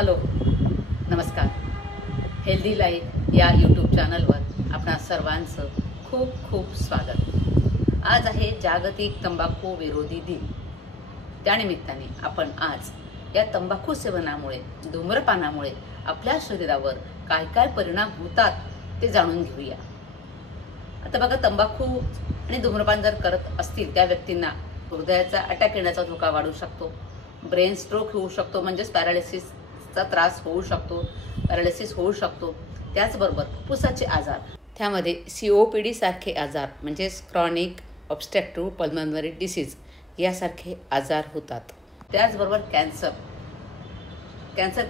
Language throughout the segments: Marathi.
हॅलो नमस्कार. हेल्दी लाईफ या यूट्यूब चॅनलवर आपणा सर्वांचं खूप खूप स्वागत. आज आहे जागतिक तंबाखू विरोधी दिन. त्यानिमित्ताने आपण आज या तंबाखू सेवनामुळे, धूम्रपानामुळे आपल्या शरीरावर काय काय परिणाम होतात ते जाणून घेऊया. आता बघा, तंबाखू आणि धूम्रपान जर करत असतील त्या व्यक्तींना हृदयाचा अटॅक येण्याचा धोका वाढू शकतो, ब्रेन स्ट्रोक होऊ शकतो, म्हणजेच पॅरालिसिसचा त्रास होऊ शकतो, पॅरालिसिस होऊ शकतो. त्याचबरोबर फुफ्फुसाचे आजार, त्यामध्ये COPD सारखे आजार म्हणजेच क्रॉनिक ऑब्स्ट्रक्टिव्ह पल्मोनरी डिसीज यासारखे आजार होतात. त्याचबरोबर कॅन्सर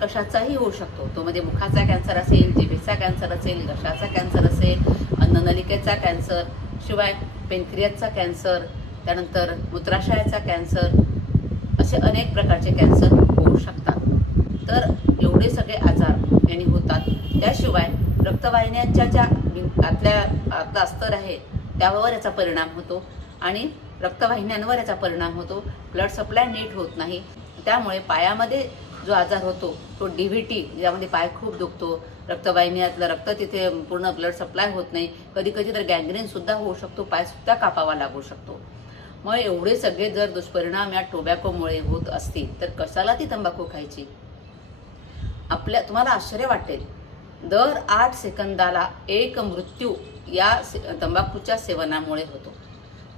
कशाचाही होऊ शकतो. तो मध्ये मुखाचा कॅन्सर असेल, जिभेचा कॅन्सर असेल, घशाचा कॅन्सर असेल, अन्ननलिकेचा कॅन्सर, शिवाय पेनक्रियाचा कॅन्सर, त्यानंतर मूत्राशयाचा कॅन्सर, असे अनेक प्रकारचे कॅन्सर होऊ शकतात. तर एवढे सगळे आजार यांनी होतात. त्याशिवाय रक्तवाहिन्यांच्या ज्या आतला अस्तर आहे त्यावर याचा परिणाम होतो आणि रक्तवाहिन्यांवर याचा परिणाम होतो. ब्लड सप्लाय नीट होत नाही. त्यामुळे पायामध्ये जो आजार होतो तो DVT, ज्यामध्ये पाय खूप दुखतो, रक्तवाहिन्यातलं रक्त तिथे पूर्ण ब्लड सप्लाय होत नाही, कधी कधी तर गँग्रीन सुद्धा होऊ शकतो, पाय सुद्धा कापावा लागू शकतो. मग एवढे सगळे जर दुष्परिणाम या टोबॅकोमुळे होत असतील तर कशाला ती तंबाखू खायची? तुम्हाला आश्चर्य वाटेल, दर 8 सेकंदाला एक मृत्यू या तंबाखूच्या सेवनामुळे होतो.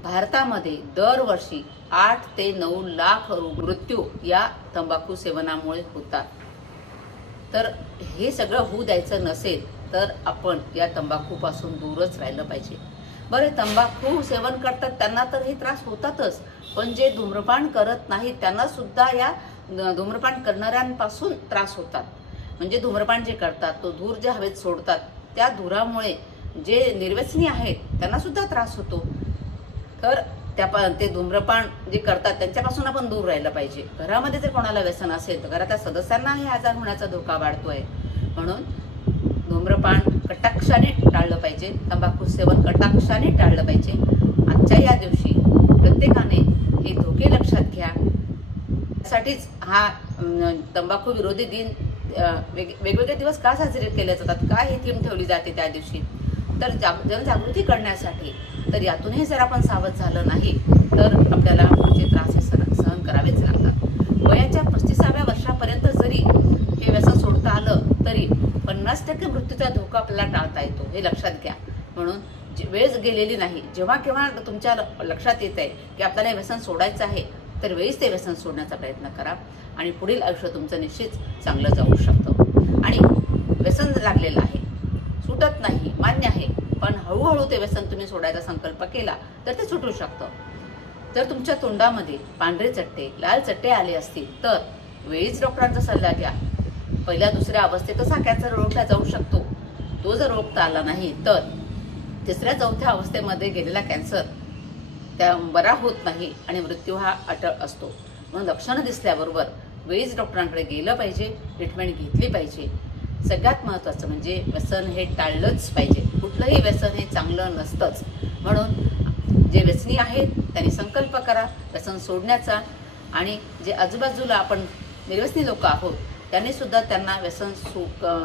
भारतामध्ये दरवर्षी 8 ते 9 लाख मृत्यू या तंबाखू सेवनामुळे होतात. तर हे सगळं होऊ द्यायचं नसेल तर आपण या तंबाखूपासून दूरच राहिलं पाहिजे. बरे, तंबाखू सेवन करतात त्यांना तर हे त्रास होतातच, पण जे धूम्रपान करत नाहीत त्यांना सुद्धा या धूम्रपान करणाऱ्यांपासून त्रास होतात. म्हणजे धूम्रपान जे करतात तो धूर जे हवेत सोडतात त्या धुरामुळे जे निर्व्यसनी आहेत त्यांना सुद्धा त्रास होतो. तर ते धूम्रपान जे करतात त्यांच्यापासून आपण दूर राहिलं पाहिजे. घरामध्ये जर कोणाला व्यसन असेल तर घरातल्या सदस्यांना हे आजार होण्याचा धोका वाढतोय. म्हणून धूम्रपान कटाक्षाने टाळलं पाहिजे, तंबाखू सेवन कटाक्षाने टाळलं पाहिजे. आजच्या या दिवशी प्रत्येकाने हे धोके लक्षात घ्या. त्यासाठीच हा तंबाखू विरोधी दिन वेगवेगळे दिवस का साजरे केले जातात, काय ही थीम ठेवली जाते त्या दिवशी? तर जनजागृती करण्यासाठी. तर यातूनही जर आपण सावध झालं नाही तर आपल्याला पुढचे त्रास हे सहन करावेच लागतात. वयाच्या 35व्या वर्षापर्यंत जरी हे व्यसन सोडता आलं तरी 50% मृत्यूचा धोका आपल्याला टाळता येतो, हे लक्षात घ्या. म्हणून वेळ गेलेली नाही. जेव्हा केव्हा तुमच्या लक्षात येत आहे की आपल्याला हे व्यसन सोडायचं आहे तर वेळीच ते व्यसन सोडण्याचा प्रयत्न करा आणि पुढील आयुष्य तुमचं निश्चित चांगलं जाऊ शकतं. आणि व्यसन लागलेलं आहे, सुटत नाही, मान्य आहे, पण हळूहळू ते व्यसन तुम्ही सोडायचा संकल्प केला तर ते सुटू शकतं. जर तुमच्या तोंडामध्ये पांढरे चट्टे, लाल चट्टे आले असतील तर वेळीच डॉक्टरांचा सल्ला घ्या. पहिल्या दुसऱ्या अवस्थेतच हा कॅन्सर ओळखला जाऊ शकतो. तो जर ओळखता आला नाही तर तिसऱ्या चौथ्या अवस्थेमध्ये गेलेला कॅन्सर त्या बरा होत नाही आणि मृत्यू हा अटळ असतो. म्हणून लक्षणं दिसल्याबरोबर वेळीच डॉक्टरांकडे गेलं पाहिजे, ट्रीटमेंट घेतली पाहिजे. सगळ्यात महत्त्वाचं म्हणजे व्यसन हे टाळलंच पाहिजे. कुठलंही व्यसन हे चांगलं नसतंच. म्हणून जे व्यसनी आहेत त्यांनी संकल्प करा व्यसन सोडण्याचा, आणि जे आजूबाजूला आपण निर्व्यसनी लोक आहोत त्यांनी सुद्धा त्यांना व्यसन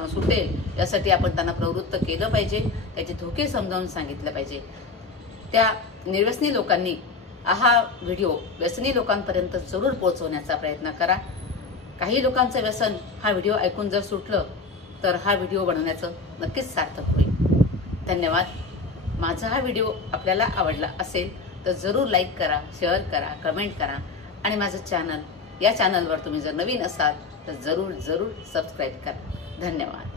सुटेल यासाठी आपण त्यांना प्रवृत्त केलं पाहिजे. त्याचे धोके समजावून सांगितलं पाहिजे. त्या निर्व्यसनी लोकांनी हा व्हिडिओ व्यसनी लोकांपर्यंत जरूर पोहोचवण्याचा प्रयत्न करा. काही लोकांचं व्यसन हा व्हिडिओ ऐकून जर सुटलं तर हा व्हिडिओ बनवण्याचं नक्कीच सार्थक होईल. धन्यवाद. माझा हा व्हिडिओ आपल्याला आवडला असेल तर जरूर लाईक करा, शेअर करा, कमेंट करा आणि माझं या चॅनलवर तुम्ही जर नवीन असाल तर जरूर सबस्क्राईब करा. धन्यवाद.